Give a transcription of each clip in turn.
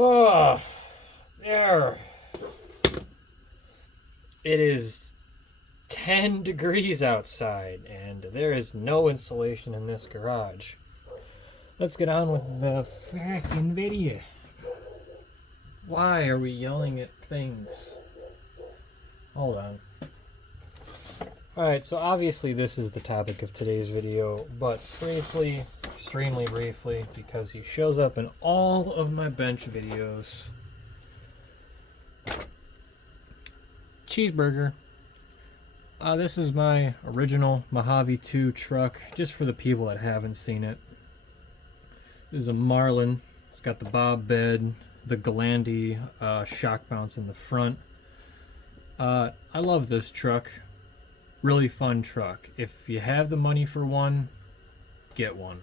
Oh, there. It is 10 degrees outside, and there is no insulation in this garage. Let's get on with the fracking video. Why are we yelling at things? Hold on. Alright, so obviously this is the topic of today's video, but briefly, extremely briefly, because he shows up in all of my bench videos. Cheeseburger. This is my original Mojave 2 truck, just for the people that haven't seen it. This is a Marlin. It's got the bob bed, the Galandy shock mounts in the front. I love this truck. Really fun truck. If you have the money for one, get one.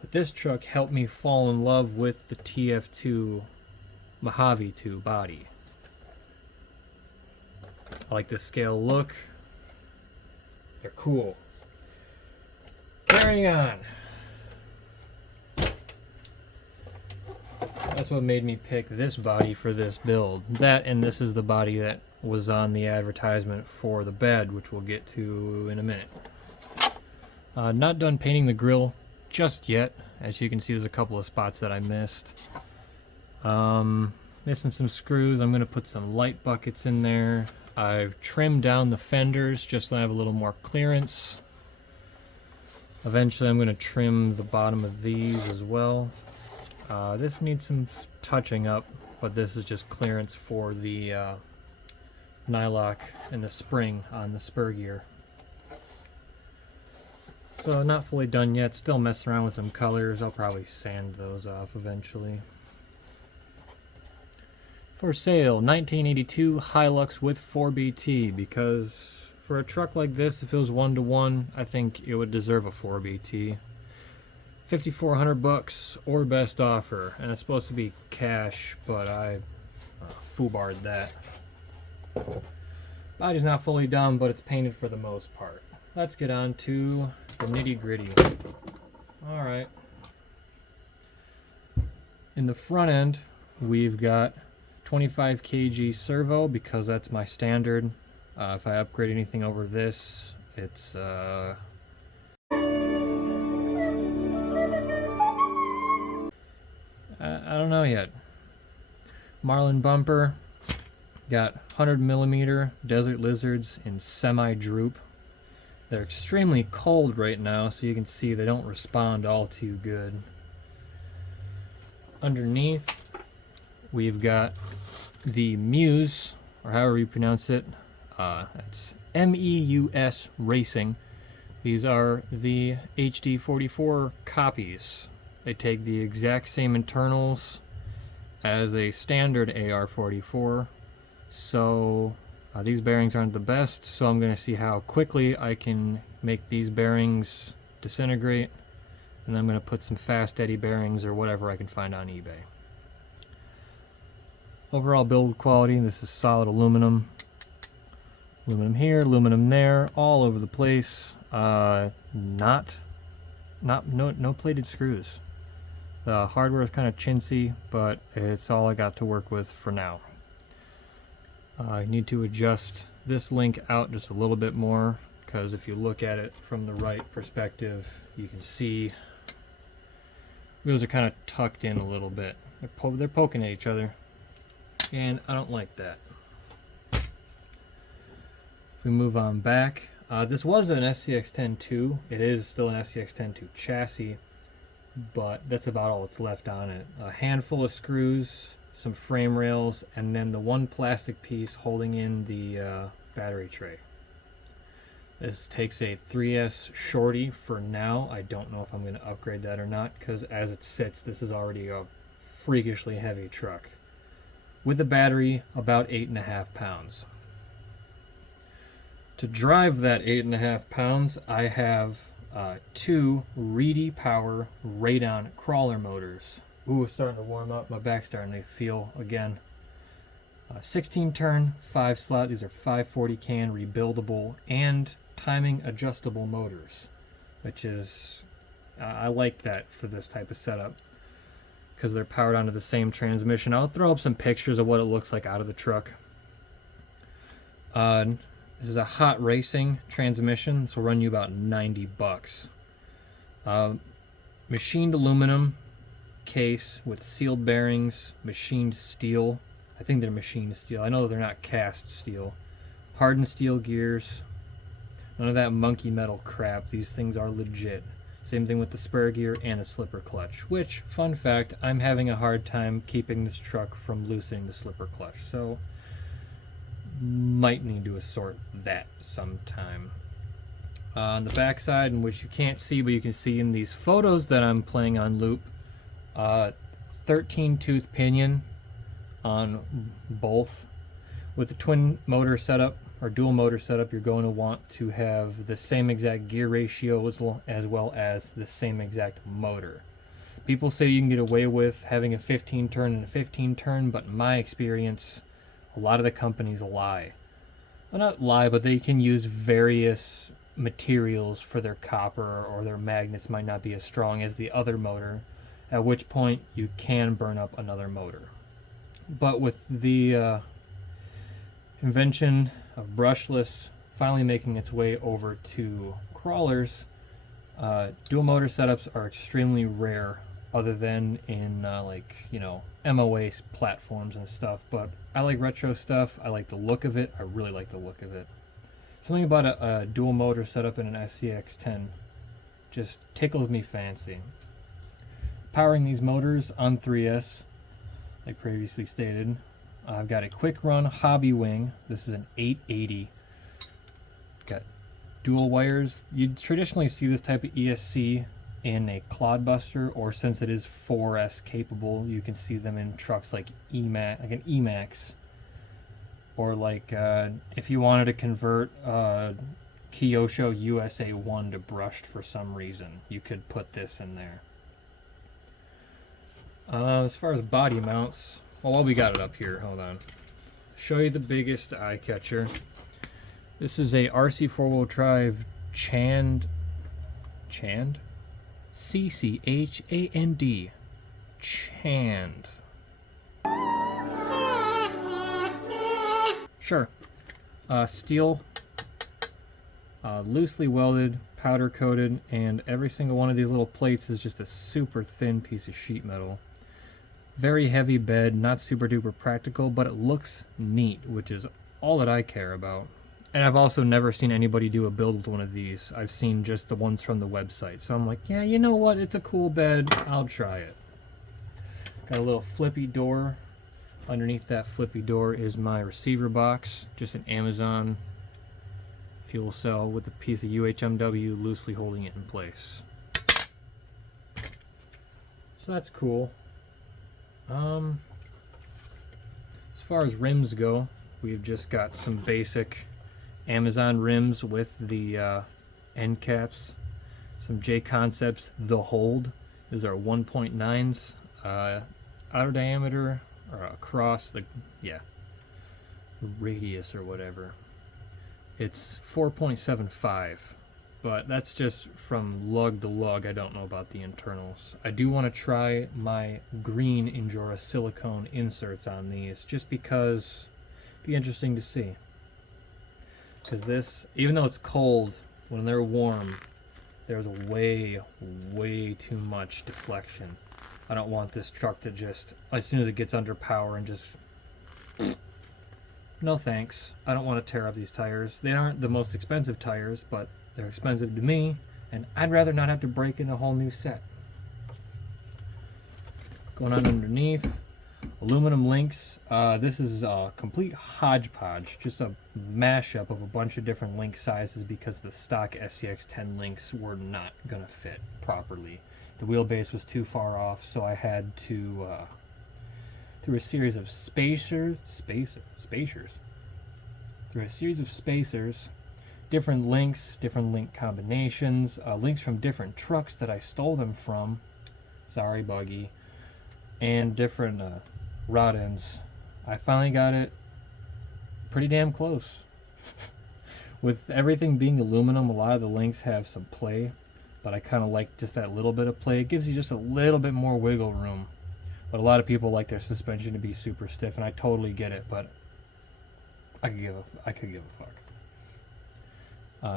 But this truck helped me fall in love with the TF2 Mojave 2 body. I like the scale look. They're cool. Carrying on. That's what made me pick this body for this build. That, and this is the body that was on the advertisement for the bed, which we'll get to in a minute. Not done painting the grill just yet. As you can see, there's a couple of spots that I missed. Missing some screws. I'm going to put some light buckets in there. I've trimmed down the fenders just so I have a little more clearance. Eventually I'm going to trim the bottom of these as well. This needs some touching up, but this is just clearance for the nylock and the spring on the spur gear. So not fully done yet, still messing around with some colors. I'll probably sand those off eventually. For sale, 1982 Hilux with 4BT, because for a truck like this, if it was 1-to-1, I think it would deserve a 4BT. $5,400 or best offer, and it's supposed to be cash, but I foobarred that. Body's not fully done, but it's painted for the most part. Let's get on to the nitty-gritty. Alright. In the front end, we've got 25 kg servo, because that's my standard. If I upgrade anything over this, it's I don't know yet. Marlin bumper. Got 100mm Desert Lizards in semi-droop. They're extremely cold right now, so you can see they don't respond all too good. Underneath, we've got the Muse, or however you pronounce it. It's MEUS Racing. These are the HD44 copies. They take the exact same internals as a standard AR44. So these bearings aren't the best, so I'm going to see how quickly I can make these bearings disintegrate, and I'm going to put some fast eddy bearings or whatever I can find on eBay. Overall build quality, this is solid aluminum. Aluminum here, aluminum there, all over the place. No plated screws. The hardware is kind of chintzy, but it's all I got to work with for now. I need to adjust this link out just a little bit more, because if you look at it from the right perspective, you can see wheels are kind of tucked in a little bit. They're poking at each other, and I don't like that. If we move on back, this was an SCX-10-2. It is still an SCX-10-2 chassis, but that's about all that's left on it. A handful of screws, some frame rails, and then the one plastic piece holding in the battery tray. This takes a 3S Shorty for now. I don't know if I'm going to upgrade that or not, because as it sits, this is already a freakishly heavy truck. With a battery, about 8.5 pounds. To drive that 8.5 pounds, I have two Reedy Power Radon crawler motors. Ooh, it's starting to warm up. My back's starting to feel again. 16 turn, 5 slot. These are 540 can rebuildable and timing adjustable motors, which is, I like that for this type of setup because they're powered onto the same transmission. I'll throw up some pictures of what it looks like out of the truck. This is a hot racing transmission. This will run you about $90. Machined aluminum case with sealed bearings, machined steel. I think they're machined steel. I know they're not cast steel. Hardened steel gears. None of that monkey metal crap. These things are legit. Same thing with the spare gear and a slipper clutch. Which, fun fact, I'm having a hard time keeping this truck from loosening the slipper clutch. So, might need to assort that sometime. On the back side, in which you can't see, but you can see in these photos that I'm playing on loop, 13 tooth pinion on both. With the twin motor setup or dual motor setup, you're going to want to have the same exact gear ratio as well as the same exact motor. People say you can get away with having a 15 turn and a 15 turn, but in my experience, a lot of the companies lie. Well, not lie, but they can use various materials for their copper, or their magnets might not be as strong as the other motor, at which point you can burn up another motor. But with the invention of brushless finally making its way over to crawlers, dual motor setups are extremely rare, other than in MOA platforms and stuff. But I like retro stuff. I like the look of it. I really like the look of it. Something about a dual motor setup in an SCX-10 just tickles me fancy. Powering these motors on 3S, like previously stated, I've got a quick run hobby wing. This is an 880. Got dual wires. You'd traditionally see this type of ESC in a clodbuster, or since it is 4S capable, you can see them in trucks like an Emax, or like if you wanted to convert Kyosho USA 1 to brushed for some reason, you could put this in there. As far as body mounts, well, while we got it up here, hold on. Show you the biggest eye catcher. This is a RC 4-wheel drive Chand? C-C-H-A-N-D. Chand. Sure. Steel, loosely welded, powder coated, and every single one of these little plates is just a super thin piece of sheet metal. Very heavy bed, not super duper practical, but it looks neat, which is all that I care about. And I've also never seen anybody do a build with one of these. I've seen just the ones from the website. So I'm like, yeah, you know what? It's a cool bed. I'll try it. Got a little flippy door. Underneath that flippy door is my receiver box. Just an Amazon fuel cell with a piece of UHMW loosely holding it in place. So that's cool. As far as rims go, we've just got some basic Amazon rims with the end caps. Some J Concepts The Hold. These are 1.9s, outer diameter, or across the radius or whatever. It's 4.75, but that's just from lug to lug. I don't know about the internals. I do want to try my green Injora silicone inserts on these, just because it'd be interesting to see. Because this, even though it's cold, when they're warm, there's way too much deflection. I don't want this truck to just, as soon as it gets under power, and just, no thanks. I don't want to tear up these tires. They aren't the most expensive tires, but they're expensive to me, and I'd rather not have to break in a whole new set. Going on underneath, Aluminum links. This is a complete hodgepodge, just a mashup of a bunch of different link sizes because the stock SCX-10 links were not going to fit properly. The wheelbase was too far off, so I had to, through a series of spacers, different links, different link combinations, links from different trucks that I stole them from, sorry Buggy, and different rod ends. I finally got it pretty damn close. With everything being aluminum, a lot of the links have some play, but I kind of like just that little bit of play. It gives you just a little bit more wiggle room. But a lot of people like their suspension to be super stiff, and I totally get it, but I could give a fuck.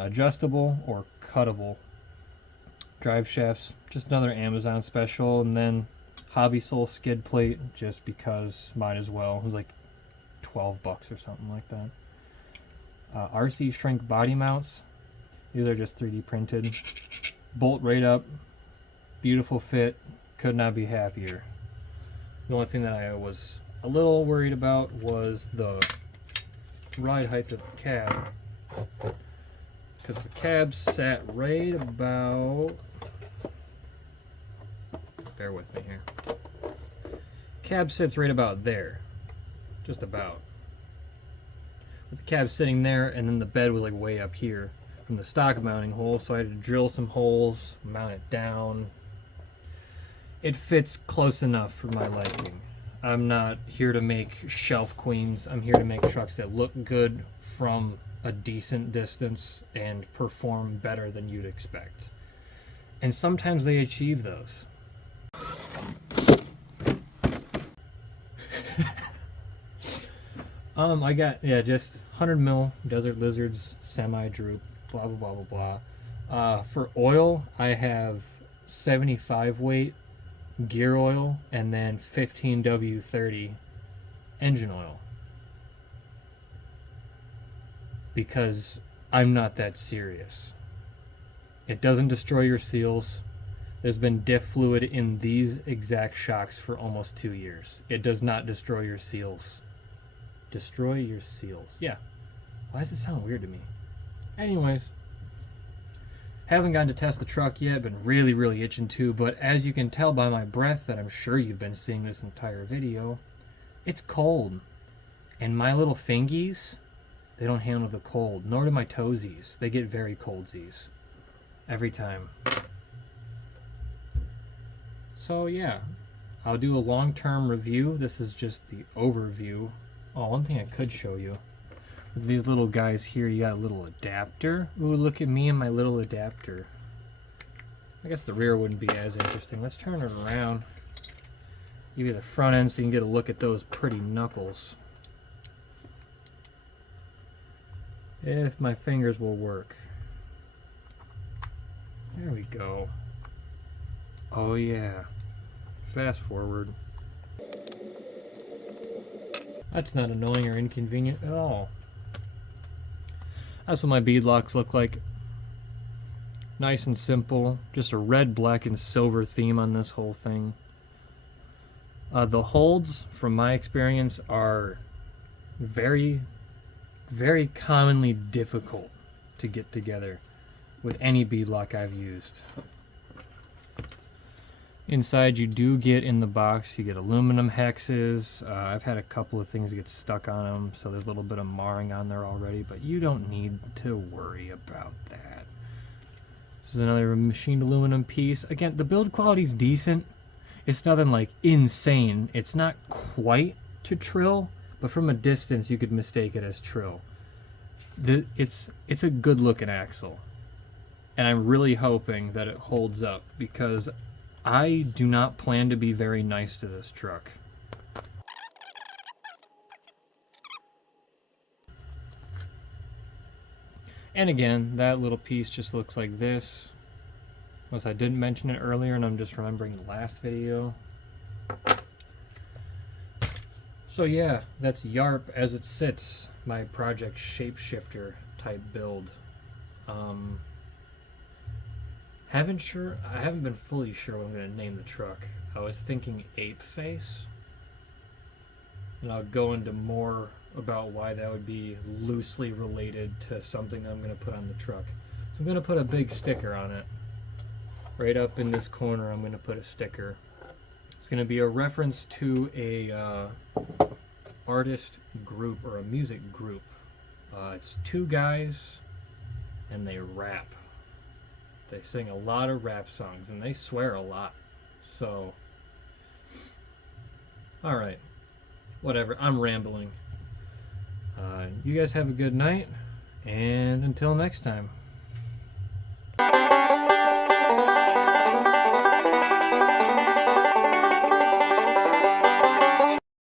Adjustable or cuttable drive shafts, just another Amazon special, and then Hobby Soul skid plate, just because might as well. It was like $12 or something like that. RC shrink body mounts. These are just 3D printed. Bolt right up. Beautiful fit. Could not be happier. The only thing that I was a little worried about was the ride height of the cab. Because the cab sat right about... Bear with me here. Cab sits right about there. Just about. With the cab sitting there, and then the bed was like way up here from the stock mounting hole, so I had to drill some holes, mount it down. It fits close enough for my liking. I'm not here to make shelf queens. I'm here to make trucks that look good from a decent distance and perform better than you'd expect. And sometimes they achieve those. I got, just 100 mil Desert Lizards semi droop, blah blah blah blah blah. For oil, I have 75 weight gear oil and then 15W30 engine oil. Because I'm not that serious. It doesn't destroy your seals. There's been diff fluid in these exact shocks for almost 2 years. It does not destroy your seals. Destroy your seals. Yeah. Why does it sound weird to me? Anyways. Haven't gotten to test the truck yet. Been really, really itching to. But as you can tell by my breath that I'm sure you've been seeing this entire video, it's cold. And my little fingies, they don't handle the cold. Nor do my toesies. They get very coldsies. Every time. So yeah, I'll do a long-term review. This is just the overview. Oh, one thing I could show you is these little guys here. You got a little adapter. Ooh, look at me and my little adapter. I guess the rear wouldn't be as interesting. Let's turn it around. Give you the front end so you can get a look at those pretty knuckles. If my fingers will work. There we go. Oh yeah. Fast forward. That's not annoying or inconvenient at all. That's what my bead locks look like. Nice and simple. Just a red, black, and silver theme on this whole thing. The holds, from my experience, are very, very commonly difficult to get together with any bead lock I've used. Inside you do get, in the box, you get aluminum hexes. I've had a couple of things get stuck on them, so there's a little bit of marring on there already, but you don't need to worry about that. This is another machined aluminum piece. Again, the build quality is decent. It's nothing like insane. It's not quite to Trill, but from a distance you could mistake it as Trill. It's a good looking axle, and I'm really hoping that it holds up, because I do not plan to be very nice to this truck. And again, that little piece just looks like this. Unless I didn't mention it earlier and I'm just remembering the last video. So yeah, that's YARP as it sits, my project shapeshifter type build. I haven't been fully sure what I'm going to name the truck. I was thinking ApeFace. and I'll go into more about why that would be loosely related to something I'm going to put on the truck. So I'm going to put a big sticker on it. Right up in this corner, I'm going to put a sticker. It's going to be a reference to a artist group or a music group. It's two guys, and they rap. They sing a lot of rap songs, and they swear a lot. So, alright. Whatever, I'm rambling. You guys have a good night, and until next time.